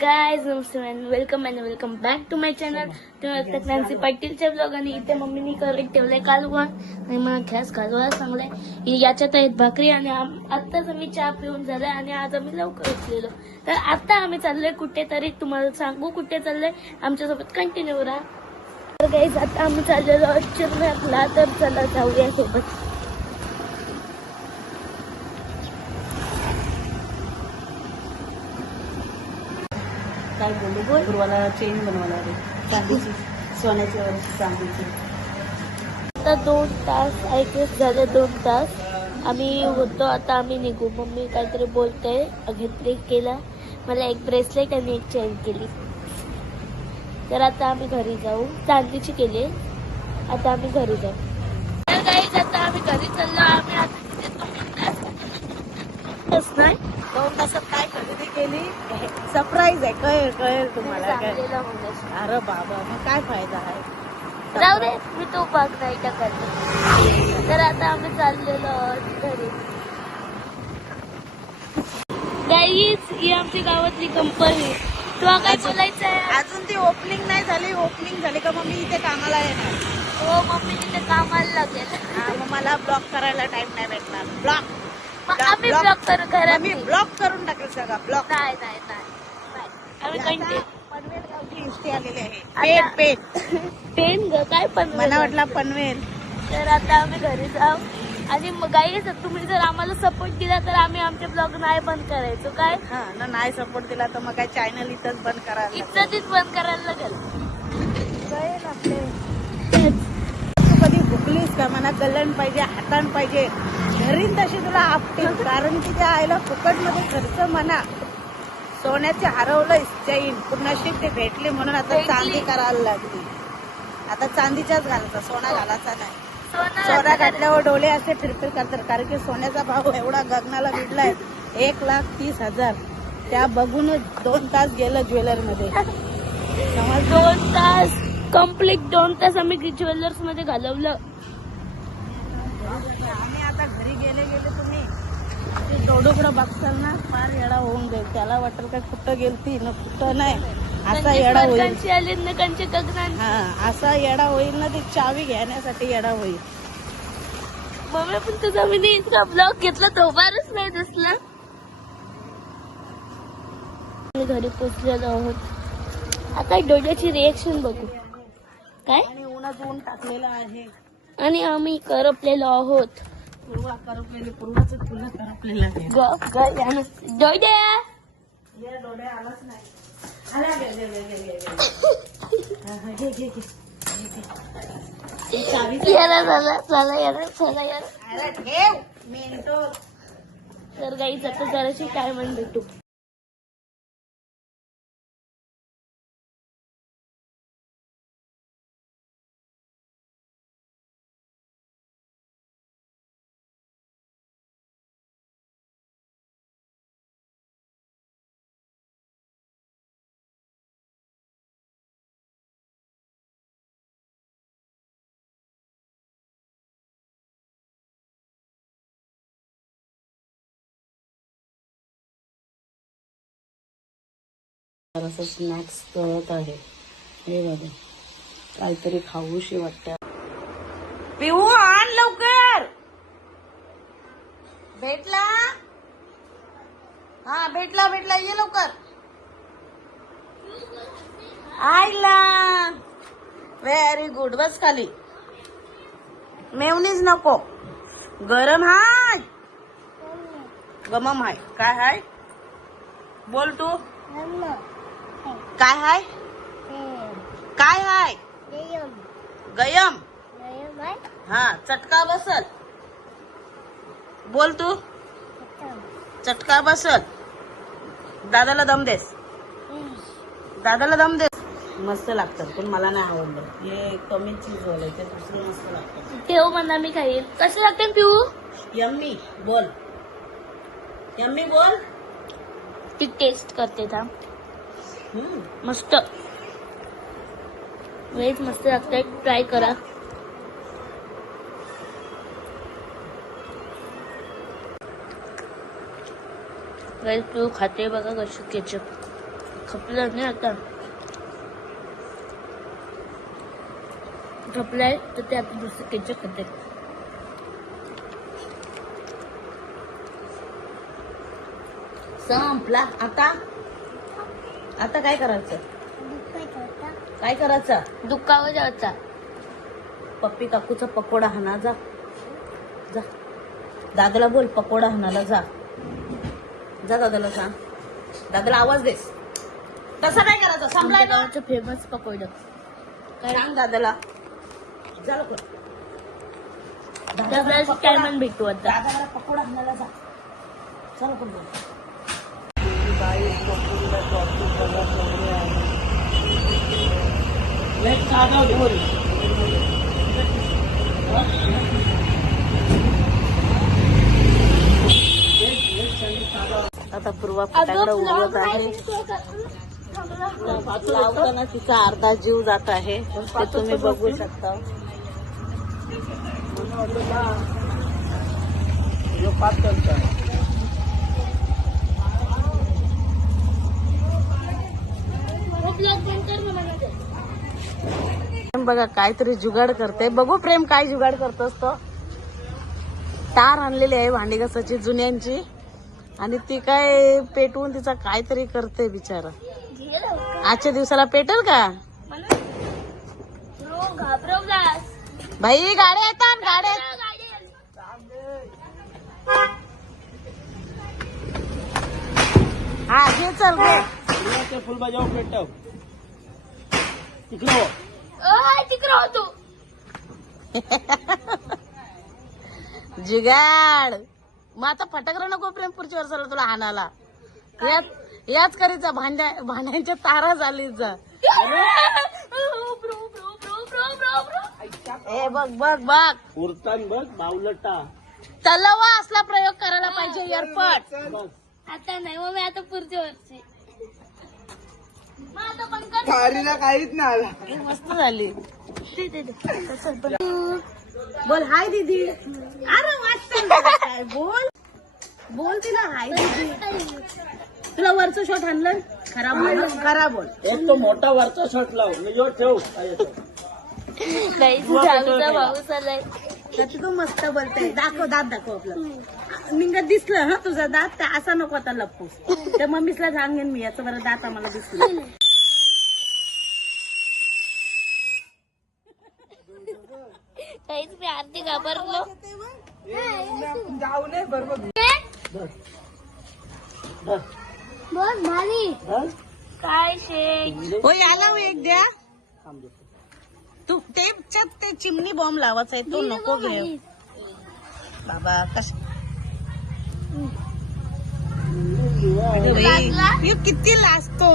Guys नमस्ते welcome back to my channel. तुम्ही आता नॅन्सी पाटीलच्या ब्लॉग आणि इथे मम्मीने करत ठेवलंय कालवण आणि मला गॅस घालवायला सांगलाय. याच्यात आहेत भाकरी आणि आत्ताच आम्ही चहा पिऊन झालाय आणि आज आम्ही लवकर उठलेलो. तर आता आम्ही चाललोय कुठेतरी, तुम्हाला सांगू कुठे चाललोय, आमच्यासोबत कंटिन्यू राहा. तर गाइस आता आम्ही चाललेलो चिरण्यातला, तर चला जाऊया सोबत. काय बोलू गुरुवाला चेन बनवणार आहे चांदीची, सोन्याची वरची चांदीची. आता 2 तास झाले. 2 तास आम्ही होतो. आता आम्ही निघू. मम्मी काहीतरी बोलते. घेतली केला मला एक ब्रेसलेट आणि एक चेन केली. तर आता आम्ही घरी जाऊ. चांदीची केली. आता आम्ही घरी जाऊ. तर गाईज आता आम्ही घरी चाललो. आम्ही आता नाही 2 तासात काय खरेदी केली, सरप्राईज आहे. कळेल तुम्हाला काय. अरे बाबा, मग काय फायदा आहे. जाऊ दे, मी तो भाग नाही टाकत. तर आता आम्ही चाललेलो घरी. गाईज ही आमच्या गावातली कंपनी. तुला काय बोलायचं आहे? अजून ती ओपनिंग नाही झाली. ओपनिंग झाली का मग मी इथे कामाला येणार. हो, मम्मी तिथे कामाला लागेल. मग मला ब्लॉक करायला टाइम नाही भेटणार. मग आम्ही ब्लॉक करू घरात. मी ब्लॉक करून टाकेल सगळा ब्लॉक. नाही आम्ही कंटिन्यू. पनवेल गावची इष्टी आलेली आहे. पेन पेन ग काय पण मला वाटला पनवेल. तर आता आम्ही घरी जाऊ. आणि मग गाईज तुम्ही जर आम्हाला सपोर्ट दिला तर आम्ही आमचे ब्लॉग नाही बंद करायचो. काय नाही सपोर्ट दिला तर मग काय चॅनल इथंच बंद करायला इज्जतीच बंद करायला लागेल. तू कधी भुकलीस का? मला गलन पाहिजे, हातान पाहिजे, घरीन तशी तुला आपटेल. कारण तिच्या आईला फुकट मध्ये खर्च म्हणा. सोन्याचे हरवलंय चैन, नशीब ते भेटले म्हणून आता चांदी करायला लागली. आता चांदीच्याच घालायचा, सोना घालायचा नाही. सोना घातल्यावर डोळे असे फिरफिर करतात. कारण की सोन्याचा भाव एवढा गगनाला भिडलाय, 1,30,000. त्या बघूनच 2 तास गेलं ज्वेलर मध्ये. 2 तास कम्प्लीट. 2 तास आम्ही ज्वेलर्स मध्ये घालवलं. आम्ही आता घरी गेले तुम्ही ते डोडोकडं बघसाल ना, फार येडा होऊन जाईल. त्याला वाटेल काय कुठं गेलती ना कुठं नाही, असा येडा होईल. असा येडा होईल ना, ती चावी घेण्यासाठी येडा होईल. मम्मी पण तुझा मी इतका ब्लॉग घेतला तो फारच नाही दिसला. घरी पोचलेलो आहोत. आता डोळ्याची रिएक्शन बघू. काय आणि उन्हात ऊन टाकलेलं आहे आणि आम्ही करपलेलो आहोत. पूर्वाचं फुलं करपलेलं आहे. डोळ्या आलाच नाही. तर गाई आता जराशी टायमन भेटू. असं स्नॅक्स करत आहे. हे बघा, काहीतरी खाऊशी वाटतं. पिऊ आण लवकर. भेटला? हा भेटला. ये लवकर. आईला व्हेरी गुड. बस खाली. मेवणीच नको, गरम हाय, गमम हाय. काय हाय बोल तू. काय हाय? काय हाय? गयम. हा, चटका बसल. बोल तू. चटका बसल. दादाला दम देस. मस्त लागतात पण मला नाही आवडलं. हे कमी चीज वाले, ते दुसरं मस्त लागतं. ठेव म्हणा, मी खाईल. कसं लागतं पिऊ? यम्मी बोल. यम्मी बोल. ती टेस्ट करते था. मस्त वेज मस्त लागतंय. ट्राय करा. तू खाते बघा कशी केचप. खपलं नाही आता. खपलाय तर ते आता दुसरं केचप खाते. संपला. आता आता काय करायचं? काय करायचं? दुःखावर जायचा. पप्पी काकूचा पकोडा हाना. जा जा, दादाला बोल पकोडा हाणाला. जा जा, दादाला सांग. दादाला आवाज देस. तसं काय करायचं? संपलाय ना. फेमस पकोडा सांग दादाला. जा लवकर. काय म्हण भेटू आता. दादाला पकोडा हाणाला. जा चल लवकर बोल. आता पूर्वा फटाकडा उडवत आहे. लावताना तिचा अर्धा जीव जात आहे, ते तुम्ही बघू शकता. बघा काहीतरी जुगाड करते. बघू प्रेम काय जुगाड करतोस तो. तार आणलेली आहे भांडी घासाची जुन्यांची, आणि ती काय पेटवून तिचा काहीतरी करते बिचारा. आजच्या दिवसाला पेटेल का भाई? गाड्या येतात, गाड्या. हा घे, चल घे. फुल बजाव पेटव. तिकडं होतो. जुगाड. मग आता फटाकडा नको प्रेम, पुढच्या वर्षाला तुला हाणाला. याच करीचा भांड्यांच्या तारा झालीचा. ए बघ बघ बघ, उरतान बघ बावलटा. तलवा असला प्रयोग करायला पाहिजे. एअरपट आता नाही मग मी आता पुढच्या वर्षी. काहीच नाही आला. मस्त झाली. बोल हाय दीदी. अरे वाटत बोल बोल तिला हाय दीदी. तुला वरचं शॉट आणलं. खराब बोल, खराब बोल. एक तो मोठा वरचा शॉट लाव. यो ठेव. नाही तुझा भाऊस आलाय. तू मस्त बोलते. दाखव दात, दाखव आपलं. निघत दिसलं हा तुझा दात, तर असा नको आता लपूस. तर मम्मीसला सांगेन मी, याचं बरं दात आम्हाला दिसलं. काहीच मी आरती घाबरलो. जाऊ नये बरोबर. बोल माली काय शेक. हो याला हो एक द्या. तू ते चिमणी बॉम्ब लावायचा आहे तो नको घे बाबा. कस पिहू किती लाजतो.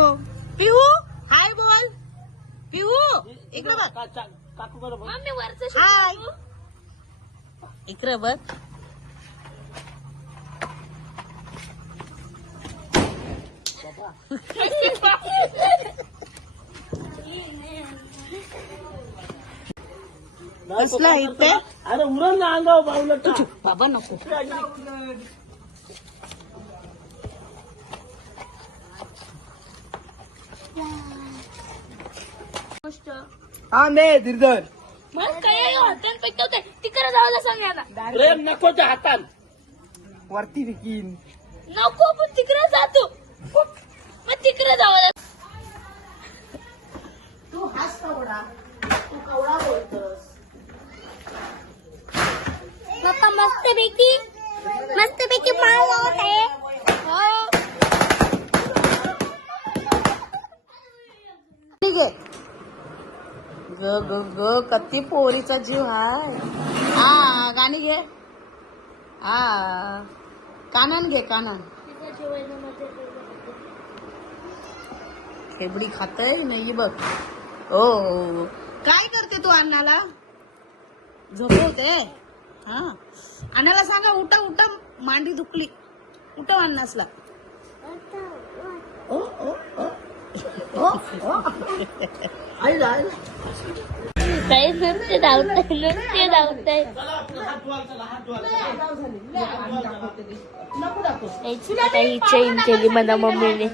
पिहू हाय बोल. पिहू इकडे बघ. काकू बरोबर. मम्मी वरचं हाय इकडे बघ. कसला इथे. अरे उरण ना अंगाव बावलटा. बाबा नको. गोष्ट हा नाही धीरधर. मग काय हातान पेटवते. तिकडे जायला सांग याला. प्रेम नको त्या हातात. वरती विकीन. नको पण तिकडे जातो. मग तिकडे जावं. तू हास कवडा. तू कवडा बोलतोस. पप्पा मस्तपैकी माल लावत आहे. हो ठीक आहे. ग ग ग कती पोरीचा जीव हाय. हा गाणी घे. हा कानान घे, कानान. खेबडी खातय नाही बघ. ओ काय करते तू अण्णाला? झोपवते. हा अण्णाला सांगा उठा उठा, मांडी दुखली. उठव अण्णासला. ओ ओ ओ. आईला आईला काही नुसते धावताय काही चेंज केली मला मम्मीने.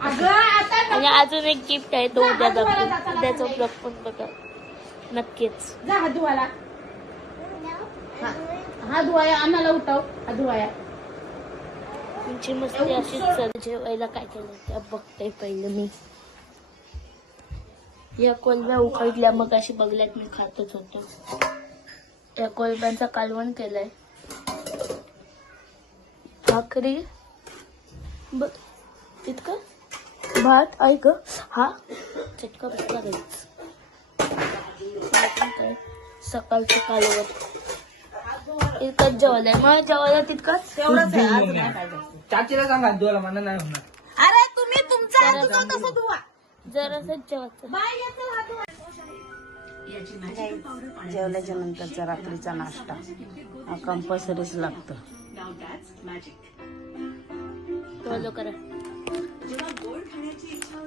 आणि अजून एक गिफ्ट आहे तो उद्या दाखवू. उद्याचा ब्लॉग पण बघा नक्कीच. हात धुवायला हा धुवाया आम्हाला उठाव हा धुवाया. तुमची मस्ती अशीच चाल. जेवायला काय केलं त्या बघते पहिलं मी. या कोलब्या उकडल्या मग अशी बघल्यात मी खातच होतो. त्या कोलब्यांचं कालवण केलंय. भाकरी बघ इतकं भात ऐक हा चटका बसला जायच. सकाळचं कालवण इतकंच जेवलंय. मग जेवायला तितकंच तेवढंच आहे आज नाही पाहिजे. चाचीला सांगा तुला मला नाही होणार. अरे तुम्ही तुमचा हात धुवा तसं धुवा. जरासच जेवायचं. जेवल्याच्या नंतरचा रात्रीचा नाश्ता हा कंपल्सरीच लागतो. फॉलो करा.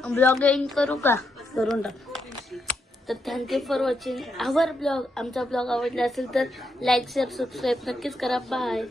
ब्लॉग एंड करू का? करून टाक. तर thank you for watching our blog. आमचा ब्लॉग आवडला असेल तर लाईक शेअर सबस्क्राईब नक्कीच करा. बाय.